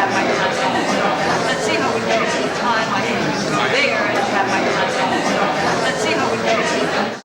have my content. Let's see how we go. Time I can go there and have my content. Let's see how we go.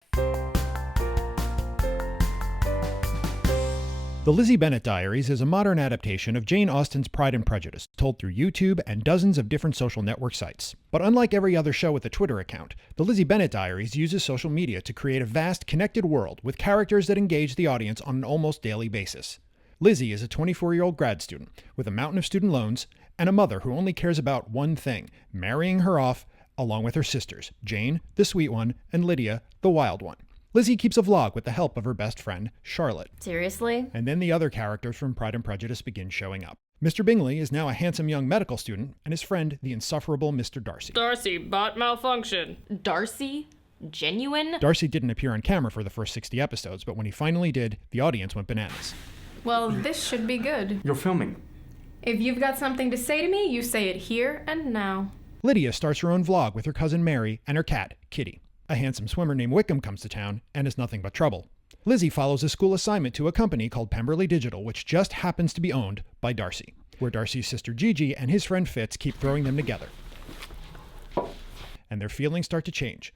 The Lizzie Bennet Diaries is a modern adaptation of Jane Austen's Pride and Prejudice, told through YouTube and dozens of different social network sites. But unlike every other show with a Twitter account, the Lizzie Bennet Diaries uses social media to create a vast, connected world with characters that engage the audience on an almost daily basis. Lizzie is a 24-year-old grad student with a mountain of student loans and a mother who only cares about one thing, marrying her off, along with her sisters, Jane, the sweet one, and Lydia, the wild one. Lizzie keeps a vlog with the help of her best friend, Charlotte. Seriously? And then the other characters from Pride and Prejudice begin showing up. Mr. Bingley is now a handsome young medical student, and his friend, the insufferable Mr. Darcy. Darcy, bot malfunction. Darcy? Genuine? Darcy didn't appear on camera for the first 60 episodes, but when he finally did, the audience went bananas. Well, this should be good. You're filming. If you've got something to say to me, you say it here and now. Lydia starts her own vlog with her cousin Mary and her cat, Kitty. A handsome swimmer named Wickham comes to town and is nothing but trouble. Lizzie follows a school assignment to a company called Pemberley Digital, which just happens to be owned by Darcy, where Darcy's sister Gigi and his friend Fitz keep throwing them together. And their feelings start to change.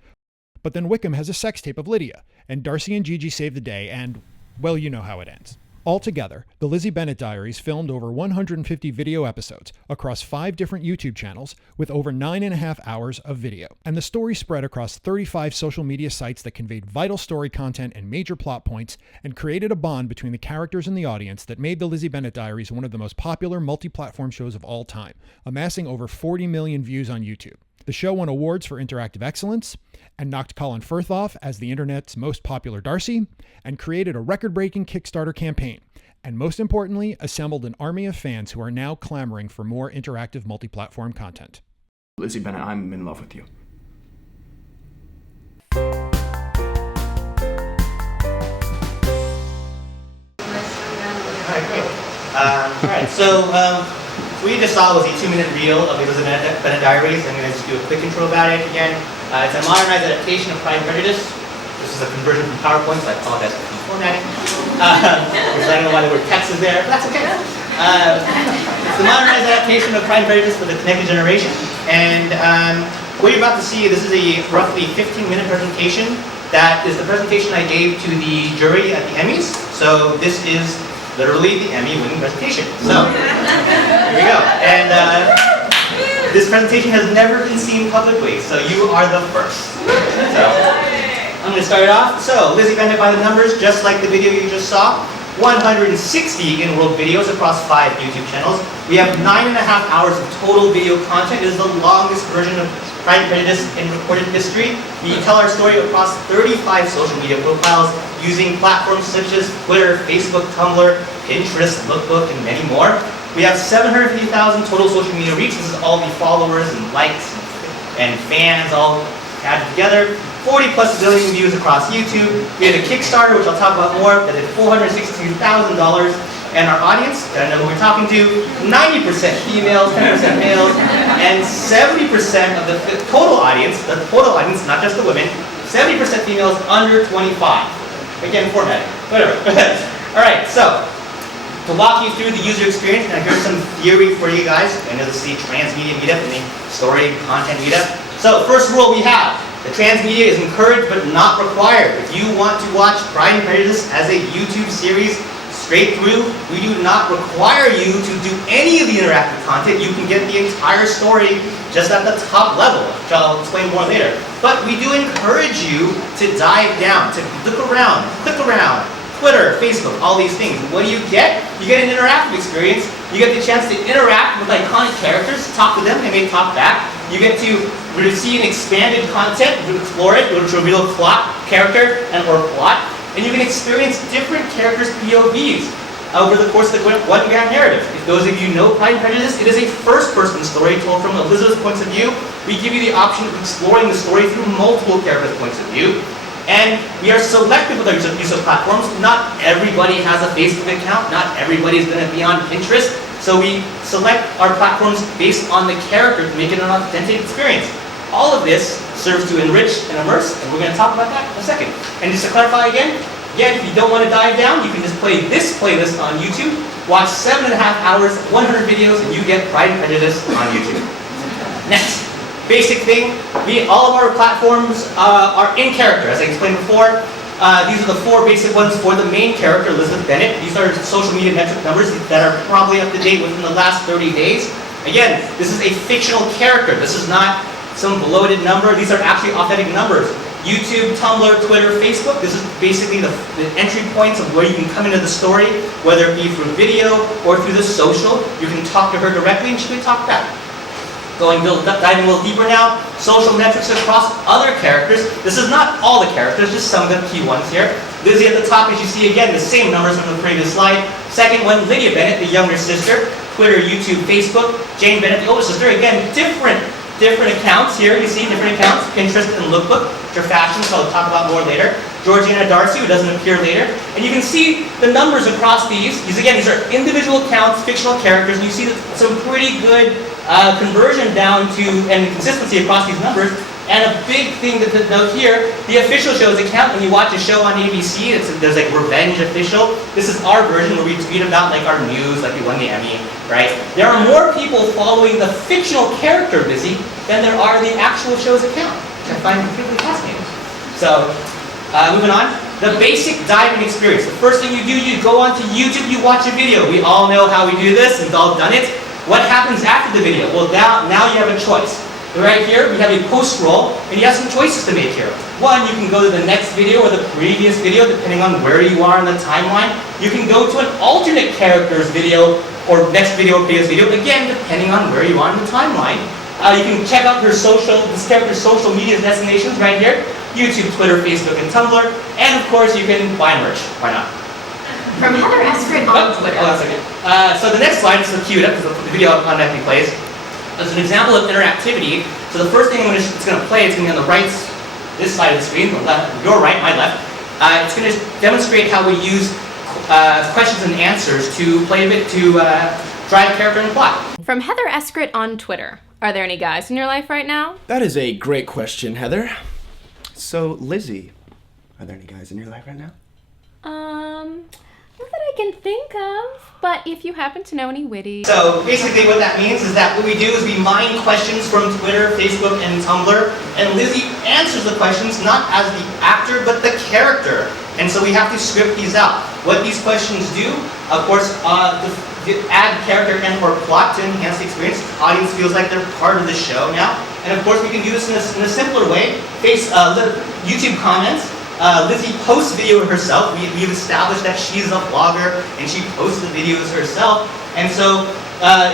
But then Wickham has a sex tape of Lydia, and Darcy and Gigi save the day, and, well, you know how it ends. Altogether, the Lizzie Bennet Diaries filmed over 150 video episodes across 5 different YouTube channels with over 9.5 hours of video. And the story spread across 35 social media sites that conveyed vital story content and major plot points and created a bond between the characters and the audience that made the Lizzie Bennet Diaries one of the most popular multi-platform shows of all time, amassing over 40 million views on YouTube. The show won awards for interactive excellence and knocked Colin Firth off as the internet's most popular Darcy and created a record-breaking Kickstarter campaign. And most importantly, assembled an army of fans who are now clamoring for more interactive multi-platform content. Lizzie Bennet, I'm in love with you. Alright, so what you just saw was a 2-minute reel of the Lizzie Bennet Diaries. I'm going to just do a quick intro about it again. It's a modernized adaptation of Pride and Prejudice. This is a conversion from PowerPoint, so I apologize for the formatting. Which I don't know why the word text is there, but that's okay. It's a modernized adaptation of Pride and Prejudice for the connected generation. And what you're about to see, this is a roughly 15-minute presentation. That is the presentation I gave to the jury at the Emmys. So this is literally the Emmy-winning presentation. So, here we go. And this presentation has never been seen publicly, so you are the first. So, I'm going to start it off. So, Lizzie Bennet by the numbers, just like the video you just saw. 160 in-world videos across 5 YouTube channels. We have 9.5 hours of total video content. It is the longest version of Pride and Prejudice in recorded history. We tell our story across 35 social media profiles using platforms such as Twitter, Facebook, Tumblr, Pinterest, Lookbook, and many more. We have 750,000 total social media reach. This is all the followers and likes and fans all added together. 40+ billion views across YouTube. We had a Kickstarter, which I'll talk about more, that did $462,000. And our audience, that I know who we're talking to, 90% females, 10% males, and 70% of the total audience, not just the women, 70% females under 25. Again, formatting, whatever. All right, so to walk you through the user experience, and here's some theory for you guys. I know this is the Transmedia meetup and the story content meetup. So first rule we have, the Transmedia is encouraged but not required. If you want to watch Pride and Prejudice as a YouTube series straight through, we do not require you to do any of the interactive content. You can get the entire story just at the top level, which I'll explain more later. But we do encourage you to dive down, to look around, click around, Twitter, Facebook, all these things. What do you get? You get an interactive experience. You get the chance to interact with iconic characters, talk to them, they may talk back. You get to receive expanded content, explore it, which will reveal plot, character, and or plot. And you can experience different characters' POVs over the course of the one grand narrative. If those of you know Pride and Prejudice, it is a first-person story told from Elizabeth's point of view. We give you the option of exploring the story through multiple characters' points of view. And we are selective with our use of platforms. Not everybody has a Facebook account. Not everybody is going to be on Pinterest. So we select our platforms based on the character to make it an authentic experience. All of this serves to enrich and immerse, and we're going to talk about that in a second. And just to clarify again, if you don't want to dive down, you can just play this playlist on YouTube. Watch 7.5 hours, 100 videos, and you get Pride and Prejudice on YouTube. Next, basic thing, all of our platforms are in character, as I explained before. These are the 4 basic ones for the main character, Elizabeth Bennet. These are social media metric numbers that are probably up to date within the last 30 days. Again, this is a fictional character. This is not some bloated number. These are actually authentic numbers. YouTube, Tumblr, Twitter, Facebook, this is basically the entry points of where you can come into the story, whether it be through video or through the social. You can talk to her directly and she can talk back. Diving a little deeper now, social metrics across other characters. This is not all the characters, just some of the key ones here. Lizzie at the top, as you see again, the same numbers from the previous slide. Second one, Lydia Bennet, the younger sister. Twitter, YouTube, Facebook. Jane Bennet, the older sister. Again, different accounts here. You see different accounts. Pinterest and Lookbook, which are fashion, so I'll talk about more later. Georgiana Darcy, who doesn't appear later. And you can see the numbers across these. These are individual accounts, fictional characters, and you see some pretty good conversion down to and consistency across these numbers. And a big thing to note here, the official shows account. When you watch a show on ABC, there's like Revenge Official. This is our version where we tweet about like our news, like we won the Emmy, right? There are more people following the fictional character Lizzie than there are the actual show's account, which I find completely fascinating. So, moving on. The basic diving experience. The first thing you do, you go onto YouTube, you watch a video. We all know how we do this, and we've all done it. What happens after the video? Well, now you have a choice. Right here, we have a post roll, and you have some choices to make here. One, you can go to the next video or the previous video, depending on where you are in the timeline. You can go to an alternate character's video or next video or previous video, again, depending on where you are in the timeline. You can check out this character's social media destinations right here. YouTube, Twitter, Facebook, and Tumblr. And of course, you can buy merch. Why not? From Heather Eskridge on Twitter. Oh, that's okay. So the next slide is queued up because the video automatically plays. As an example of interactivity, so the first thing it's going to play, it's going to be on the right, this side of the screen, the left, your right, my left. It's going to demonstrate how we use questions and answers to play a bit to drive character and plot. From Heather Eskridge on Twitter. Are there any guys in your life right now? That is a great question, Heather. So, Lizzie, are there any guys in your life right now? Not that I can think of, but if you happen to know any witty. So basically what that means is that what we do is we mine questions from Twitter, Facebook, and Tumblr, and Lizzie answers the questions not as the actor, but the character. And so we have to script these out. What these questions do, of course, add character and or plot to enhance the experience. The audience feels like they're part of the show now. And of course we can do this in a simpler way. YouTube comments. Lizzie posts video herself. We've established that she's a vlogger and she posts the videos herself. And so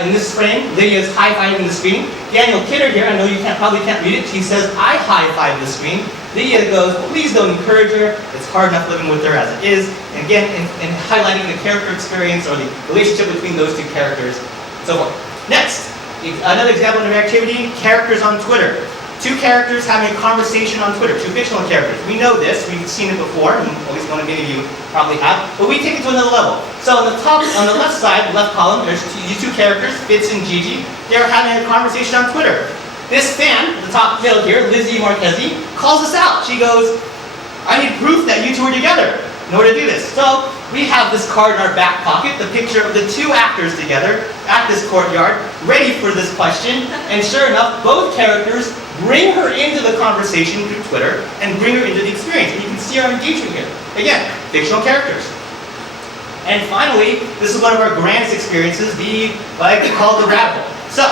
in this frame, Lydia's high-fiving the screen. Daniel Kidder here, I know you probably can't read it. She says, I high-five the screen. Lydia goes, please don't encourage her. It's hard enough living with her as it is. And again, in highlighting the character experience or the relationship between those two characters, so forth. Next, another example of interactivity, characters on Twitter. Two characters having a conversation on Twitter, two fictional characters. We know this, we've seen it before, and at least one of many of you probably have, but we take it to another level. So on the left side, the left column, there's these two characters, Fitz and Gigi. They're having a conversation on Twitter. This fan, the top middle here, Lizzie Marquezi, calls us out. She goes, I need proof that you two are together in order to do this. So we have this card in our back pocket, the picture of the two actors together at this courtyard, ready for this question. And sure enough, both characters bring her into the conversation through Twitter and bring her into the experience. And you can see our engagement here. Again, fictional characters. And finally, this is one of our grandest experiences, what I like to call the rabbit hole. So,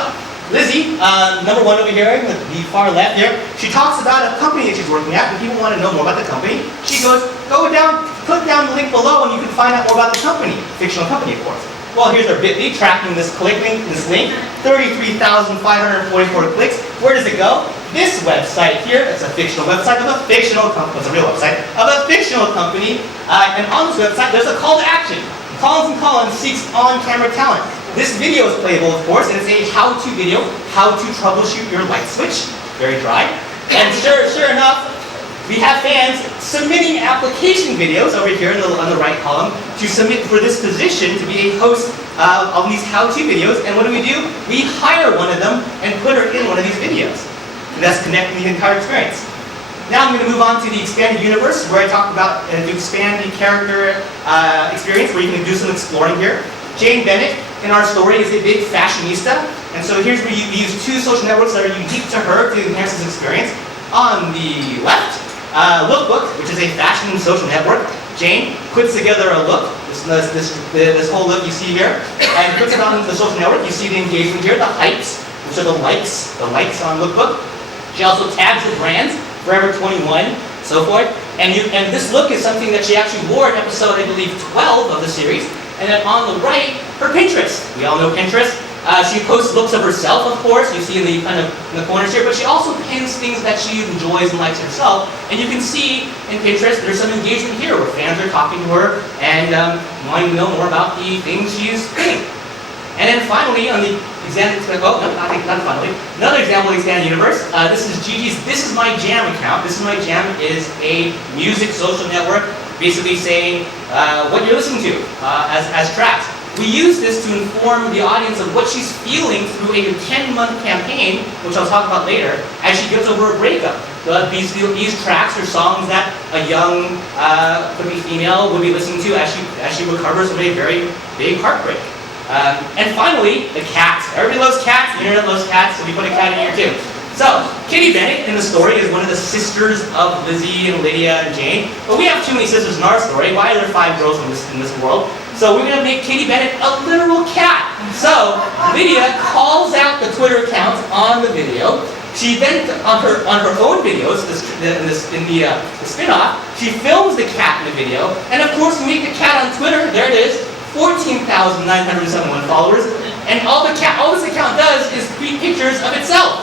Lizzie, number one over here, the far left here, she talks about a company that she's working at, and people want to know more about the company. She goes, click down the link below and you can find out more about the company. Fictional company, of course. Well, here's our bit.ly tracking this link, 33,544 clicks. Where does it go? This website here, it's a fictional website of a fictional company, it's a real website, of a fictional company, and on this website there's a call to action. Collins & Collins seeks on-camera talent. This video is playable, of course, and it's a how-to video, how to troubleshoot your light switch. Very dry. And sure enough, we have fans submitting application videos over here on the right column to submit for this position to be a host of these how-to videos. And what do? We hire one of them and put her in one of these videos. And that's connecting the entire experience. Now I'm going to move on to the expanded universe, where I talk about to expand the character experience, where you can do some exploring here. Jane Bennett in our story is a big fashionista, and so here's where we use two social networks that are unique to her to enhance this experience. On the left, Lookbook, which is a fashion social network. Jane puts together a look, this whole look you see here, and puts it on the social network. You see the engagement here, the hypes, which are the likes on Lookbook. She also tags the brands, Forever 21, so forth. And this look is something that she actually wore in episode, I believe, 12 of the series. And then on the right, her Pinterest. We all know Pinterest. She posts looks of herself, of course. You see in the corners here, but she also pins things that she enjoys and likes herself. And you can see in Pinterest there's some engagement here where fans are talking to her and wanting to know more about the things she's pinning. And then finally, on the example, not finally, another example of the expanded universe. This is Gigi's This Is My Jam account. This Is My Jam is a music social network, basically saying what you're listening to as tracks. We use this to inform the audience of what she's feeling through a 10-month campaign, which I'll talk about later, as she gets over a breakup. These tracks are songs that a young, could be female, would be listening to as she recovers from a very big heartbreak. And finally, the cats. Everybody loves cats, the internet loves cats, so we put a cat in here too. So, Kitty Bennett in the story is one of the sisters of Lizzie and Lydia and Jane. But we have too many sisters in our story. Why are there 5 girls in this world? So we're going to make Kitty Bennett a literal cat. So, Lydia calls out the Twitter account on the video. She then, on her own videos, in the spin-off, she films the cat in the video. And of course, we make the cat on Twitter. There it is. 14,971 followers, and all this account does is tweet pictures of itself.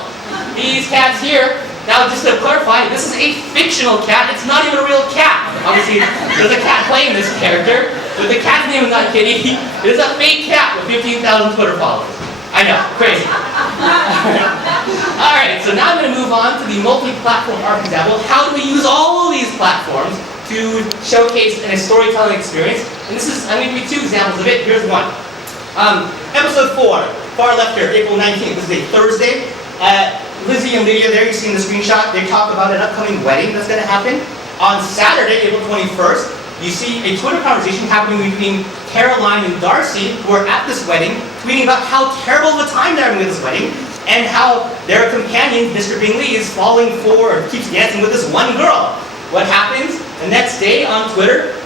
These cats here, now just to clarify, this is a fictional cat, it's not even a real cat. Obviously, there's a cat playing this character, but the cat's name is not Kitty, it is a fake cat with 15,000 Twitter followers. I know, crazy. Alright, so now I'm going to move on to the multi-platform arc example. How do we use all of these platforms to showcase a storytelling experience? And I'm going to give you 2 examples of it. Here's one. Episode 4, far left here, April 19th. This is a Thursday. Lizzie and Lydia, there you see in the screenshot, they talk about an upcoming wedding that's going to happen. On Saturday, April 21st, you see a Twitter conversation happening between Caroline and Darcy, who are at this wedding, tweeting about how terrible of a time they're having with this wedding, and how their companion, Mr. Bingley, is falling for, or keeps dancing with this one girl. What happens? The next day on Twitter,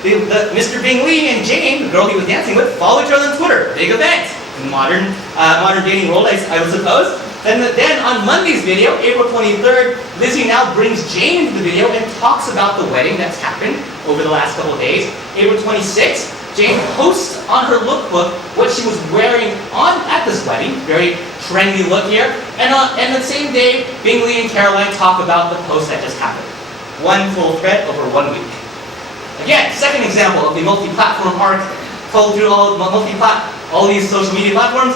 Mr. Bingley and Jane, the girl he was dancing with, follow each other on Twitter. Big event in modern dating world, I would suppose. Then on Monday's video, April 23rd, Lizzie now brings Jane into the video and talks about the wedding that's happened over the last couple of days. April 26th, Jane posts on her lookbook what she was wearing at this wedding. Very trendy look here. And the same day, Bingley and Caroline talk about the post that just happened. One full thread over 1 week. Again, second example of the multi-platform arc told through all these social media platforms.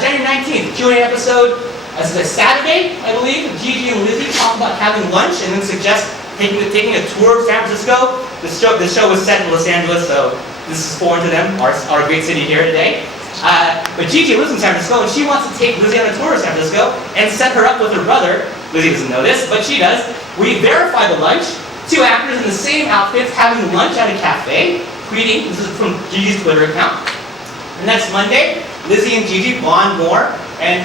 January 19th, Q&A episode. This is a Saturday, I believe. Gigi and Lizzie talk about having lunch and then suggest taking a tour of San Francisco. The show was set in Los Angeles, so this is foreign to them, our great city here today. But Gigi lives in San Francisco, and she wants to take Lizzie on a tour of San Francisco and set her up with her brother. Lizzie doesn't know this, but she does. We verify the lunch. 2 actors in the same outfits having lunch at a cafe, tweeting. This is from Gigi's Twitter account. The next Monday, Lizzie and Gigi bond more, and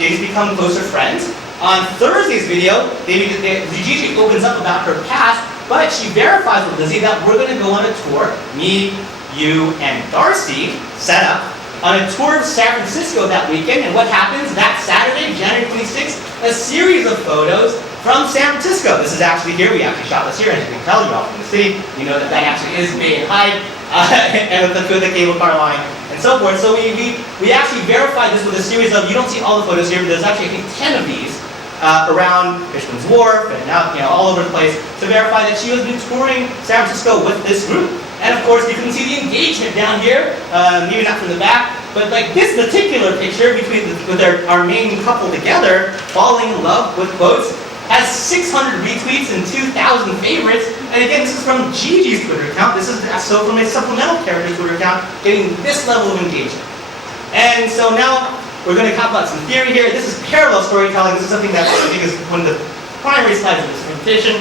they just become closer friends. On Thursday's video, Gigi opens up about her past, but she verifies with Lizzie that we're going to go on a tour, me, you, and Darcy, set up, on a tour of San Francisco that weekend. And what happens? That Saturday, January 26th, a series of photos from San Francisco. This is actually here. We actually shot this here, and as you can tell, you're all from the city. You know that actually is Bay and Hyde, and with the cable car line and so forth. So we actually verified this with a series of, you don't see all the photos here, but there's actually, I think, 10 of these around Fisherman's Wharf and out, all over the place to verify that she has been touring San Francisco with this group. And of course, you can see the engagement down here, maybe not from the back, but like this particular picture with our main couple together, falling in love with quotes, has 600 retweets and 2,000 favorites. And again, this is from Gigi's Twitter account. This is so from a supplemental character Twitter account, getting this level of engagement. And so now we're going to talk about some theory here. This is parallel storytelling. This is something that I think is one of the primary slides of this presentation.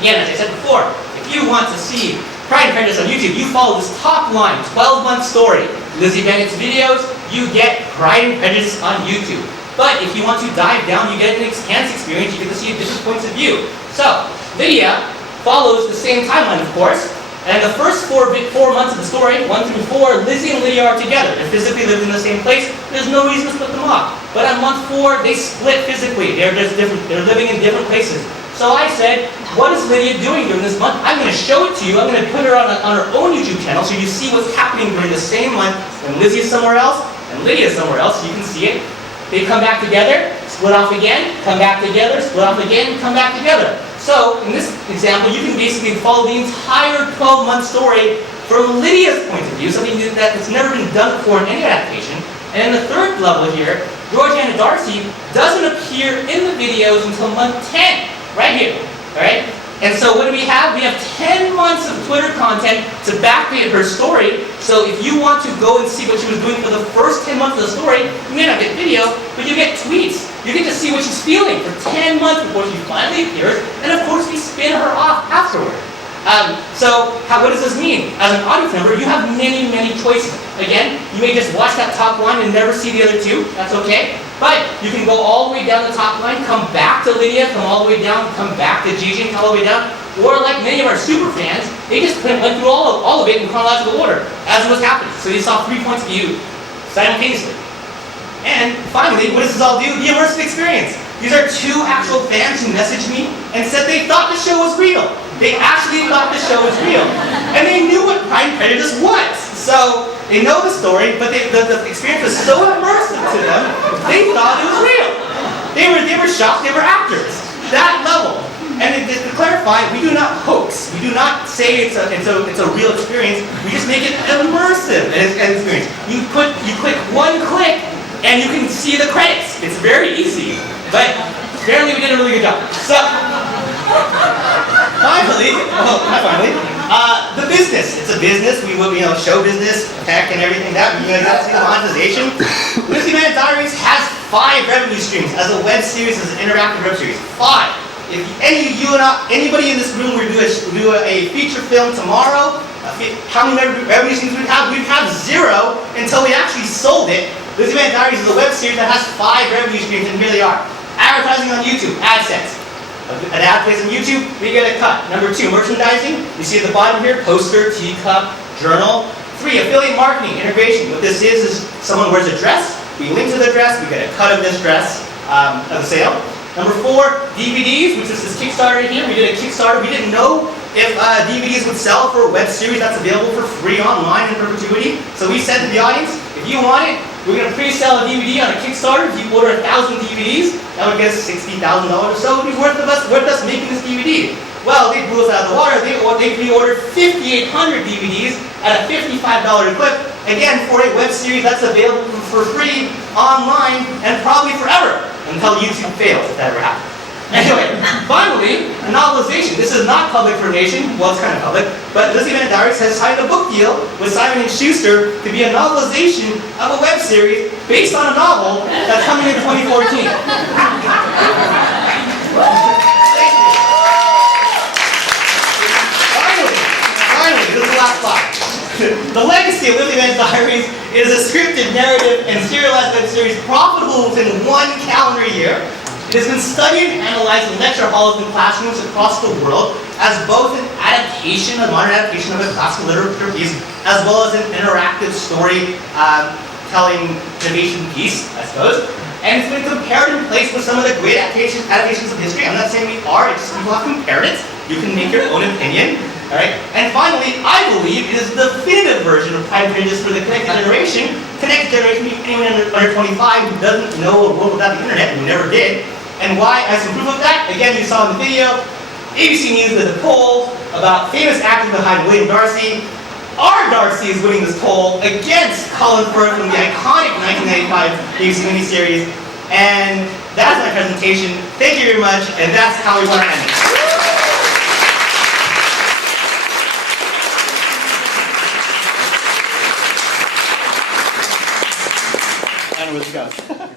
Again, as I said before, if you want to see Pride and Prejudice on YouTube, you follow this top line, 12-month story. Lizzie Bennet's videos, you get Pride and Prejudice on YouTube. But if you want to dive down, you get an enhanced experience, you get to see different points of view. So, Lydia follows the same timeline, of course, and the first 4 months of the story, 1 through 4, Lizzie and Lydia are together. They're physically living in the same place. There's no reason to split them off. But on month 4, they split physically. They're just different. They're living in different places. So I said, what is Lydia doing during this month? I'm going to show it to you. I'm going to put her on her own YouTube channel so you see what's happening during the same month when Lizzie is somewhere else and Lydia is somewhere else. You can see it. They come back together, split off again, come back together, split off again, come back together. So, in this example, you can basically follow the entire 12-month story from Lydia's point of view, something that's never been done before in any adaptation. And in the third level here, Georgiana Darcy doesn't appear in the videos until month 10, right here, all right? And so what do we have? We have 10 months of Twitter content to backdate her story. So if you want to go and see what she was doing for the first 10 months of the story, you may not get video, but you get tweets. You get to see what she's feeling for 10 months before she finally appears. And of course, we spin her off afterward. What does this mean? As an audience member, you have many, many choices. Again, you may just watch that top line and never see the other two. That's okay. But you can go all the way down the top line, come back to Lydia, come all the way down, come back to Gigi, come all the way down. Or like many of our super fans, they just went through all of it in chronological order as it was happening. So you saw 3 points of view simultaneously. And finally, what does this all do? The immersive experience. These are 2 actual fans who messaged me and said they thought the show was real. They actually thought the show was real. And they knew what Pride and Prejudice was. So they know the story, but the experience was so immersive to them, they thought it was real. They were shocked they were actors. That level. And to clarify, we do not hoax. We do not say it's a real experience. We just make it immersive experience. You click 1 click, and you can see the credits. It's very easy. But apparently we did a really good job. So, the business. It's a business. We will, show business, tech, and everything. That that's the monetization. Lizzie Bennet Diaries has 5 revenue streams as a web series, as an interactive web series. 5. If anybody in this room were to do a feature film tomorrow, how many revenue streams we'd have? We'd have 0 until we actually sold it. Lizzie Bennet Diaries is a web series that has 5 revenue streams, and here they are. Advertising on YouTube, AdSense. An ad plays on YouTube, we get a cut. Number 2, merchandising. You see at the bottom here, poster, teacup, journal. 3, affiliate marketing, integration. What this is someone wears a dress, we link to the dress, we get a cut of this dress of the sale. Number 4, DVDs, which is this Kickstarter here. We did a Kickstarter. We didn't know if DVDs would sell for a web series that's available for free online in perpetuity. So we said to the audience, if you want it, we're going to pre-sell a DVD on a Kickstarter. If you order 1,000 DVDs, that would get us $60,000 or so. It would be worth us making this DVD. Well, they blew us out of the water. They pre-ordered 5,800 DVDs at a $55 a clip. Again, for a web series that's available for free online and probably forever until YouTube fails, if that ever happens. Anyway, finally, a novelization. This is not public information. Well, it's kind of public. But Lizzie Bennet Diaries has signed a book deal with Simon & Schuster to be a novelization of a web series based on a novel that's coming in 2014. Finally, this is the last slide. The legacy of Lizzie Bennet Diaries is a scripted, narrative, and serialized web series profitable within 1 calendar year. It has been studied and analyzed in lecture halls and classrooms across the world as both an adaptation, a modern adaptation of a classical literature piece, as well as an interactive story telling innovation piece, I suppose. And it's been compared and placed with some of the great adaptations of history. I'm not saying we are, it's just people have compared it. You can make your own opinion. All right? And finally, I believe it is the definitive version of Pride and Prejudice for the connected generation. Connected generation means anyone under 25 who doesn't know a world without the internet, who never did. And why, as some proof of that, again, you saw in the video, ABC News did a poll about famous actors behind William Darcy. Our Darcy is winning this poll against Colin Firth from the iconic 1995 ABC miniseries. And that's my presentation. Thank you very much, and that's how we want to end it. I don't know where to go.